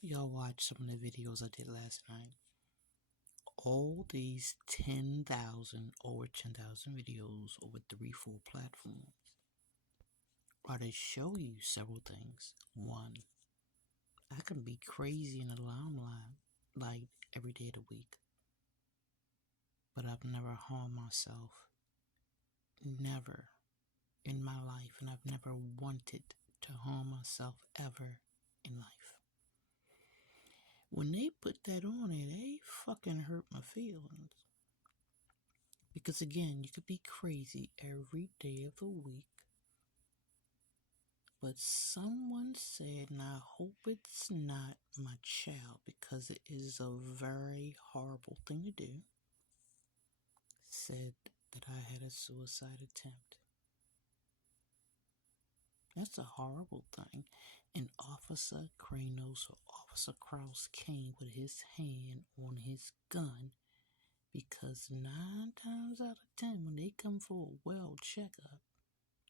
hope y'all watched some of the videos I did last night. All these 10,000, over 10,000 videos over 3-4 platforms are to show you several things. One, I can be crazy in the limelight like every day of the week, but I've never harmed myself. Never in my life, and I've never wanted to harm myself ever in life. When they put that on it, they fucking hurt my feelings. Because again, you could be crazy every day of the week, but someone said, and I hope it's not my child because it is a very horrible thing to do, said that I had a suicide attempt. That's a horrible thing. And Officer Kranos or Officer Kraus came with his hand on his gun because 9 times out of 10 when they come for a well checkup,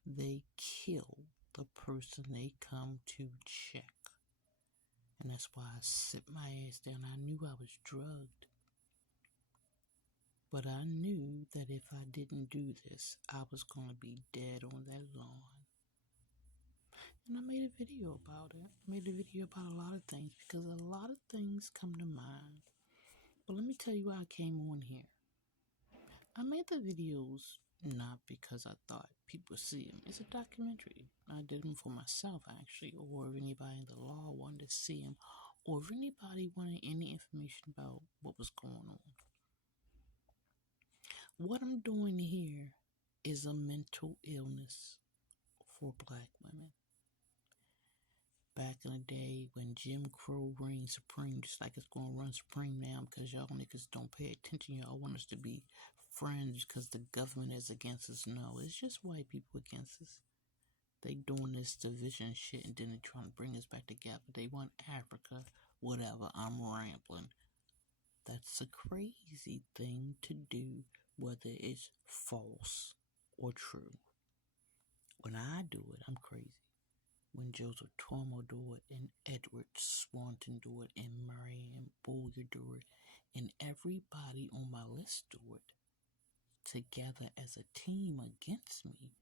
they kill the person they come to check. And that's why I sit my ass down. I knew I was drugged. But I knew that if I didn't do this, I was going to be dead on that lawn. And I made a video about it. I made a video about a lot of things because a lot of things come to mind. But let me tell you why I came on here. I made the videos not because I thought people would see them. It's a documentary. I did them for myself, actually, or if anybody in the law wanted to see them, or if anybody wanted any information about what was going on. What I'm doing here is a mental illness for black women. Back in the day when Jim Crow reigned supreme, just like it's going to run supreme now because y'all niggas don't pay attention. Y'all want us to be friends because the government is against us. No, it's just white people against us. They doing this division shit and then they trying to bring us back together. They want Africa, whatever. I'm rambling. That's a crazy thing to do, whether it's false or true. When I do it, I'm crazy. When Joseph Tormo do it, and Edward Swanton do it, and Marianne Bolger do it, and everybody on my list do it, together as a team against me,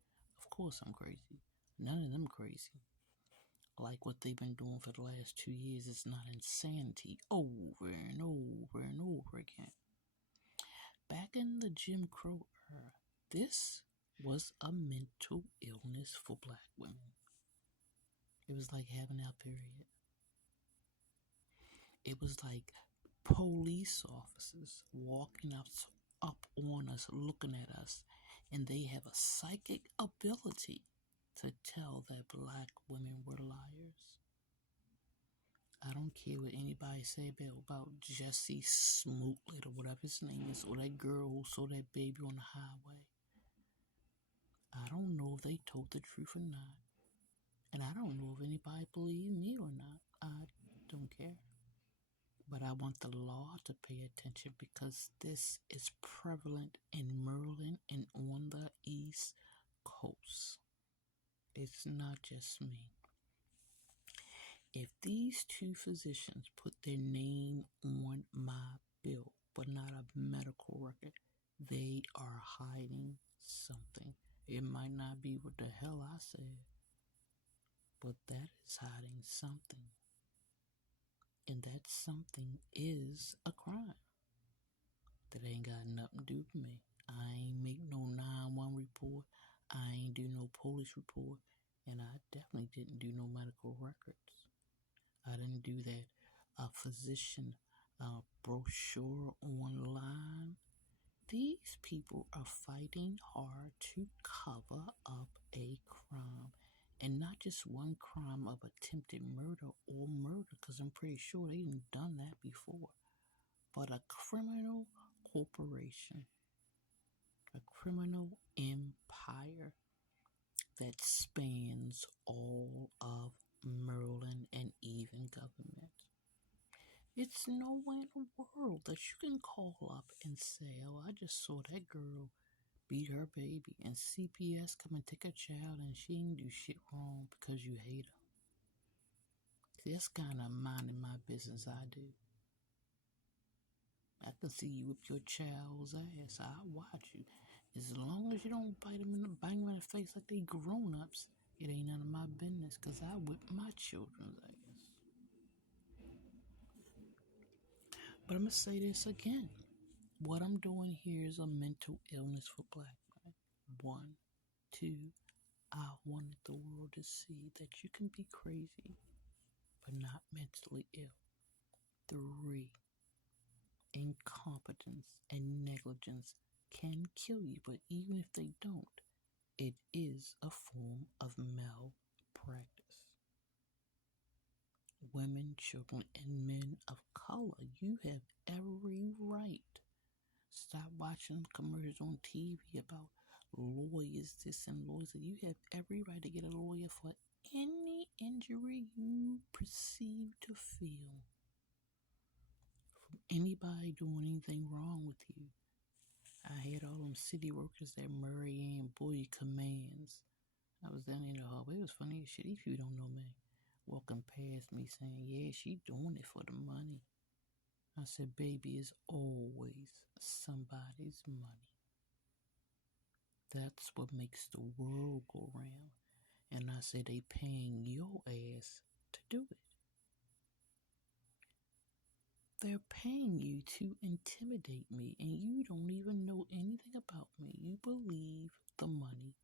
of course I'm crazy. None of them crazy. Like what they've been doing for the last 2 years is not insanity over and over and over again. Back in the Jim Crow era, this was a mental illness for black women. It was like having our period. It was like police officers walking up on us, looking at us, and they have a psychic ability to tell that black women were liars. I don't care what anybody say about Jesse Smollett or whatever his name is, or that girl who saw that baby on the highway. I don't know if they told the truth or not. And I don't know if anybody believed me or not. I don't care. But I want the law to pay attention because this is prevalent in Maryland and on the East Coast. It's not just me. If these 2 physicians put their name on my bill, but not a medical record, they are hiding something. It might not be what the hell I said, but that is hiding something. And that something is a crime. That ain't got nothing to do with me. I ain't make no 911 report. I ain't do no police report. And I definitely didn't do no medical records. I didn't do that physician brochure online. These people are fighting hard to cover up a crime. And not just one crime of attempted murder or murder, because I'm pretty sure they done done that before. But a criminal corporation, a criminal empire that spans all of Maryland and even government. It's nowhere in the world that you can call up and say, oh, I just saw that girl beat her baby and CPS come and take her child and she didn't do shit wrong because you hate her. See, that's kind of minding my business I do. I can see you whip your child's ass. I'll watch you. As long as you don't bang them in the face like they grown-ups, it ain't none of my business, because I whip my children's ass. But I'm going to say this again. What I'm doing here is a mental illness for black men. 1, 2, I wanted the world to see that you can be crazy, but not mentally ill. 3, incompetence and negligence can kill you, but even if they don't, it is a form of malpractice. Women, children, and men of color, you have every right. Stop watching commercials on TV about lawyers this and lawyers that. You have every right to get a lawyer for any injury you perceive to feel from anybody doing anything wrong with you. I had all them city workers that Marianne Boyd commands. I was down in the hallway. It was funny as shit. These people don't know me. Walking past me saying, yeah, she doing it for the money. I said, baby, it's always somebody's money. That's what makes the world go round. And I say they paying your ass to do it. They're paying you to intimidate me, and you don't even know anything about me. You believe the money.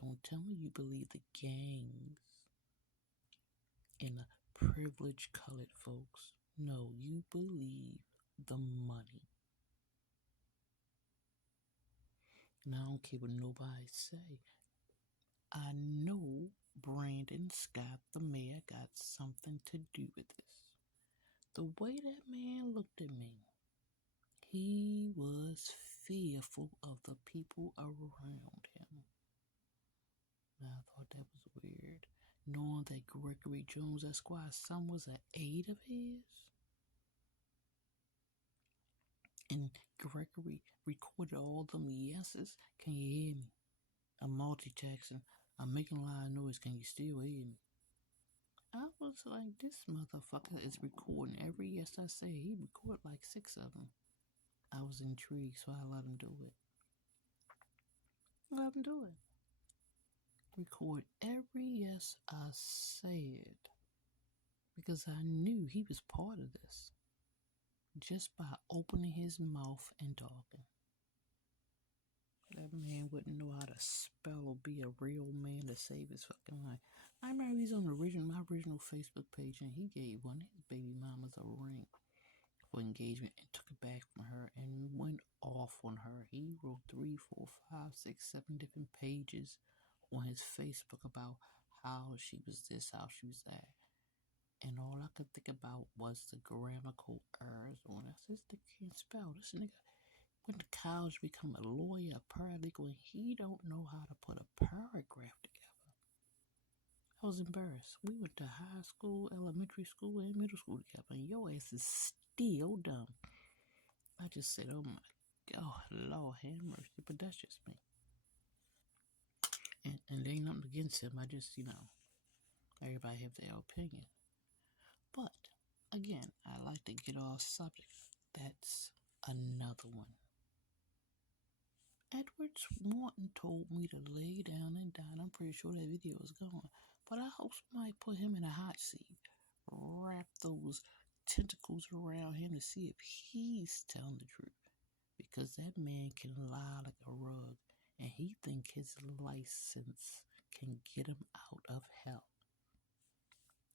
Don't tell me you believe the gangs and the privileged colored folks. No, you believe the money. And I don't care what nobody say. I know Brandon Scott, the mayor, got something to do with this. The way that man looked at me, he was fearful of the people around him. And I thought that was weird. Knowing that Gregory Jones Esquire's son was an aide of his. And Gregory recorded all them yeses. Can you hear me? I'm multitasking. I'm making a lot of noise. Can you still hear me? I was like, this motherfucker is recording every yes I say. He recorded like 6 of them. I was intrigued, so I let him do it. Let him do it. Record every yes I said, because I knew he was part of this just by opening his mouth and talking. That man wouldn't know how to spell or be a real man to save his fucking life. I remember he's on my original Facebook page, and he gave one of his baby mamas a ring for engagement and took it back from her and went off on her. He wrote 3, 4, 5, 6, 7 different pages on his Facebook about how she was this, how she was that. And all I could think about was the grammatical errors on it. This nigga can't spell. This nigga went to college, become a lawyer, a paralegal, and he don't know how to put a paragraph together. I was embarrassed. We went to high school, elementary school, and middle school together, and your ass is still dumb. I just said, oh my God, Lord have mercy, but that's just me. And there ain't nothing against him. I just, everybody have their opinion. But, again, I like to get off subject. That's another one. Edward Norton told me to lay down and die. I'm pretty sure that video is gone. But I hope somebody put him in a hot seat. Wrap those tentacles around him to see if he's telling the truth. Because that man can lie like a rug. And he think his license can get him out of hell.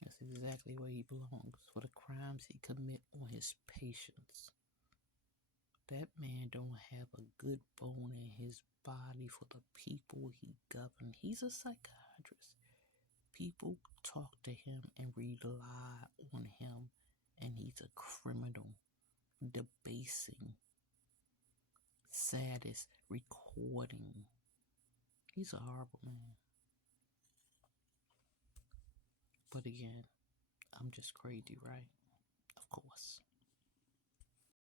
That's exactly where he belongs, for the crimes he commit on his patients. That man don't have a good bone in his body for the people he governs. He's a psychiatrist. People talk to him and rely on him, and he's a criminal, debasing, saddest, recording. He's a horrible man. But again, I'm just crazy, right? Of course.